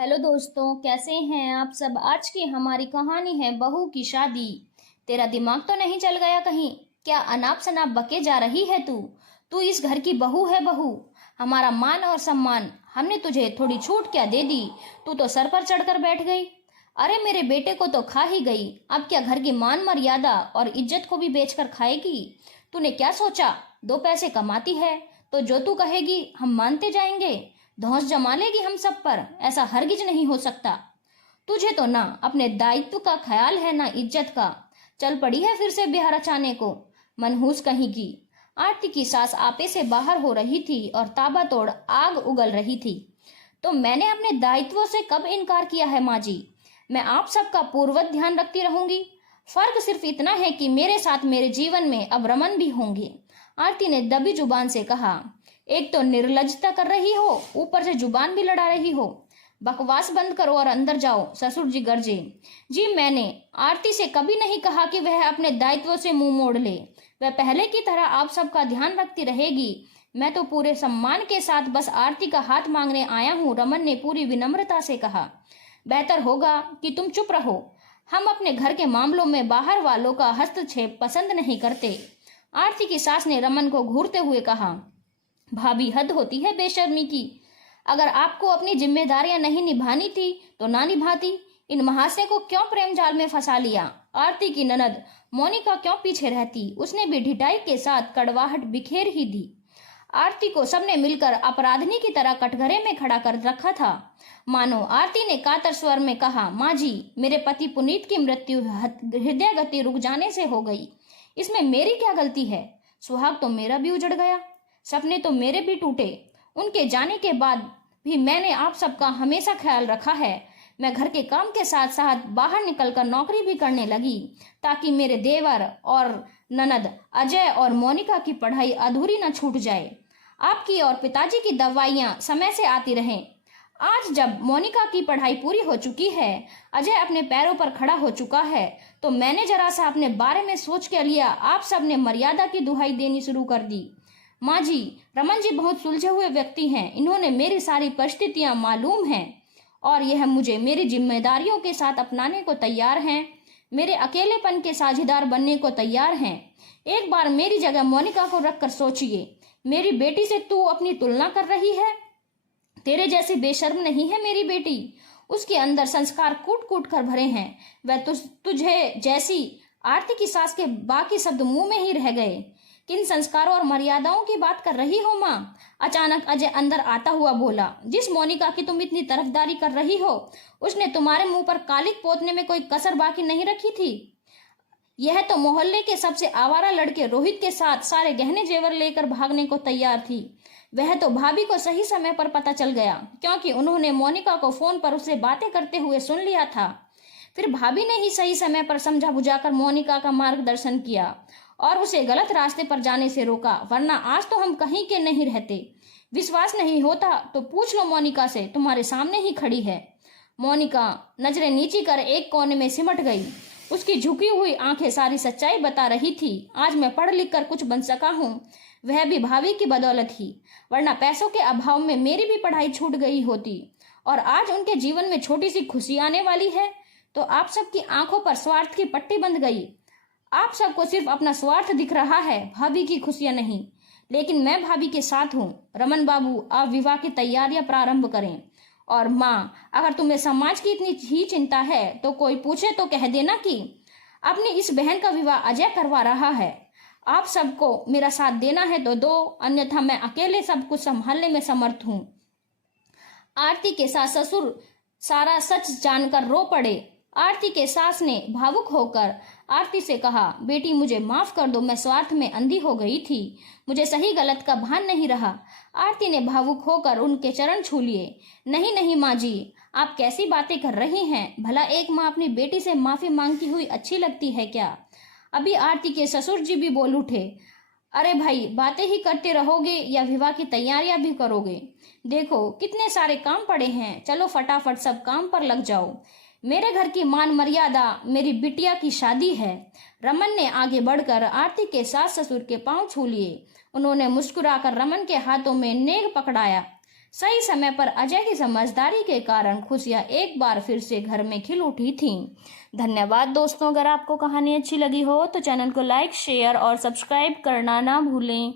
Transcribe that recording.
Hello दोस्तों, कैसे हैं आप सब। आज की हमारी कहानी है बहू की शादी। तेरा दिमाग तो नहीं चल गया कहीं? क्या अनाप शनाप बके जा रही है तू? तू इस घर की बहू है, बहू। हमारा मान और सम्मान हमने तुझे थोड़ी छूट क्या दे दी? तू तो सर पर चढ़कर बैठ गई। अरे मेरे बेटे को तो खा ही गई, अब क्या घर की मान मर्यादा और इज्जत को भी बेचकर खाएगी? तूने क्या सोचा, दो पैसे कमाती है तो जो तू कहेगी हम मानते जाएंगे? धौंस जमा लेगी हम सब पर? ऐसा हरगिज नहीं हो सकता। तुझे तो ना अपने दायित्व का ख्याल है ना इज्जत का। चल पड़ी है फिर से बिहार रचाने को, मनहूस कहीं की। आरती की सास आपे से बाहर हो रही थी और ताबड़तोड़ आग उगल रही थी। तो मैंने अपने दायित्वों से कब इनकार किया है माँ जी? मैं आप सबका पूर्वत ध्यान रखती रहूंगी। फर्क सिर्फ इतना है कि मेरे साथ मेरे जीवन में अब रमन भी होंगे। आरती ने दबी जुबान से कहा। एक तो निर्लज्जता कर रही हो, ऊपर से जुबान भी लड़ा रही हो। बकवास बंद करो और अंदर जाओ, ससुर जी गरजे। जी मैंने आरती से कभी नहीं कहा कि वह अपने दायित्वों से मुंह मोड़ ले। वह पहले की तरह आप सबका ध्यान रखती रहेगी। मैं तो पूरे सम्मान के साथ बस आरती का हाथ मांगने आया हूँ, रमन ने पूरी विनम्रता से कहा। बेहतर होगा कि तुम चुप रहो। हम अपने घर के मामलों में बाहर वालों का हस्तक्षेप पसंद नहीं करते। आरती की सास ने रमन को घूरते हुए कहा। भाभी, हद होती है बेशर्मी की। अगर आपको अपनी जिम्मेदारियां नहीं निभानी थी तो ना निभाती। इन महाशय को क्यों प्रेम जाल में फंसा लिया? आरती की ननद मोनिका क्यों पीछे रहती? उसने भी ढिठाई के साथ कड़वाहट बिखेर ही दी। आरती को सबने मिलकर अपराधिनी की तरह कटघरे में खड़ा कर रखा था। मानो आरती ने कातर स्वर में कहा, माँ जी, मेरे पति पुनीत की मृत्यु हृदय गति रुक जाने से हो गई। इसमें मेरी क्या गलती है? सुहाग तो मेरा भी उजड़ गया, सपने तो मेरे भी टूटे। उनके जाने के बाद भी मैंने आप सबका हमेशा ख्याल रखा है। मैं घर के काम के साथ साथ बाहर निकलकर नौकरी भी करने लगी ताकि मेरे देवर और ननद अजय और मोनिका की पढ़ाई अधूरी न छूट जाए। आपकी और पिताजी की दवाइयां समय से आती रहें। आज जब मोनिका की पढ़ाई पूरी हो चुकी है, अजय अपने पैरों पर खड़ा हो चुका है, तो मैंने जरा सा अपने बारे में सोच के लिया। आप सब ने मर्यादा की दुहाई देनी शुरू कर दी। माँ जी, रमन जी बहुत सुलझे हुए व्यक्ति हैं। इन्होंने मेरी सारी परिस्थितियां मालूम हैं और यह मुझे मेरी जिम्मेदारियों के साथ अपनाने को तैयार हैं। मेरे अकेलेपन के साझेदार बनने को तैयार हैं। एक बार मेरी जगह मोनिका को रखकर सोचिए। मेरी बेटी से तू अपनी तुलना कर रही है? तेरे जैसी बेशर्म नहीं है मेरी बेटी। उसके अंदर संस्कार कूट कूट कर भरे हैं। वह तुझे जैसी आरती की सास के बाकी शब्द मुंह में ही रह गए। किन संस्कारों और मर्यादाओं की बात कर रही हो माँ? अचानक अजय अंदर आता हुआ बोला। जिस मोनिका की तुम इतनी तरफदारी कर रही हो, उसने तुम्हारे मुंह पर कालिक पोतने में कोई कसर बाकी नहीं रखी थी। यह तो मोहल्ले के सबसे आवारा लड़के रोहित के साथ सारे गहने जेवर लेकर भागने को तैयार थी। वह तो भाभी को सही समय पर पता चल गया, क्योंकि उन्होंने मोनिका को फोन पर उससे बातें करते हुए सुन लिया था। फिर भाभी ने ही सही समय पर समझा बुझाकर मोनिका का मार्गदर्शन किया और उसे गलत रास्ते पर जाने से रोका, वरना आज तो हम कहीं के नहीं रहते। विश्वास नहीं होता तो पूछ लो मोनिका से, तुम्हारे सामने ही खड़ी है। मोनिका नजरें नीची कर एक कोने में सिमट गई। उसकी झुकी हुई आंखें सारी सच्चाई बता रही थी। आज मैं पढ़ लिख कर कुछ बन सका हूँ, वह भी भाभी की बदौलत ही, वरना पैसों के अभाव में मेरी भी पढ़ाई छूट गई होती। और आज उनके जीवन में छोटी सी खुशी आने वाली है तो आप सबकी आंखों पर स्वार्थ की पट्टी बंध गई। आप सबको सिर्फ अपना स्वार्थ दिख रहा है, भाभी की खुशियां नहीं। लेकिन मैं भाभी के साथ हूँ। रमन बाबू, आप विवाह की तैयारियां प्रारंभ करें। और माँ, अगर तुम्हें समाज की इतनी ही चिंता है तो कोई पूछे तो कह देना कि अपनी इस बहन का विवाह अजय करवा रहा है। आप सबको मेरा साथ देना है तो दो, अन्यथा मैं अकेले सब कुछ संभालने में समर्थ हूँ। आरती के सास ससुर सारा सच जानकर रो पड़े। आरती के सास ने भावुक होकर आरती से कहा, बेटी मुझे माफ कर दो, मैं स्वार्थ में अंधी हो गई थी, मुझे सही गलत का भान नहीं रहा। आरती ने भावुक होकर उनके चरण छू लिए। नहीं नहीं माँ जी, आप कैसी बातें कर रही हैं? भला एक माँ अपनी बेटी से माफी मांगती हुई अच्छी लगती है क्या? अभी आरती के ससुर जी भी बोल उठे। अरे भाई, बातें ही करते रहोगे या विवाह की तैयारियां भी करोगे? देखो कितने सारे काम पड़े हैं, चलो फटाफट सब काम पर लग जाओ। मेरे घर की मान मर्यादा मेरी बिटिया की शादी है। रमन ने आगे बढ़कर आरती के सास ससुर के पांव छू लिए। उन्होंने मुस्कुराकर रमन के हाथों में नेग पकड़ाया। सही समय पर अजय की समझदारी के कारण खुशियां एक बार फिर से घर में खिल उठी थीं। धन्यवाद दोस्तों। अगर आपको कहानी अच्छी लगी हो तो चैनल को लाइक, शेयर और सब्सक्राइब करना ना भूलें।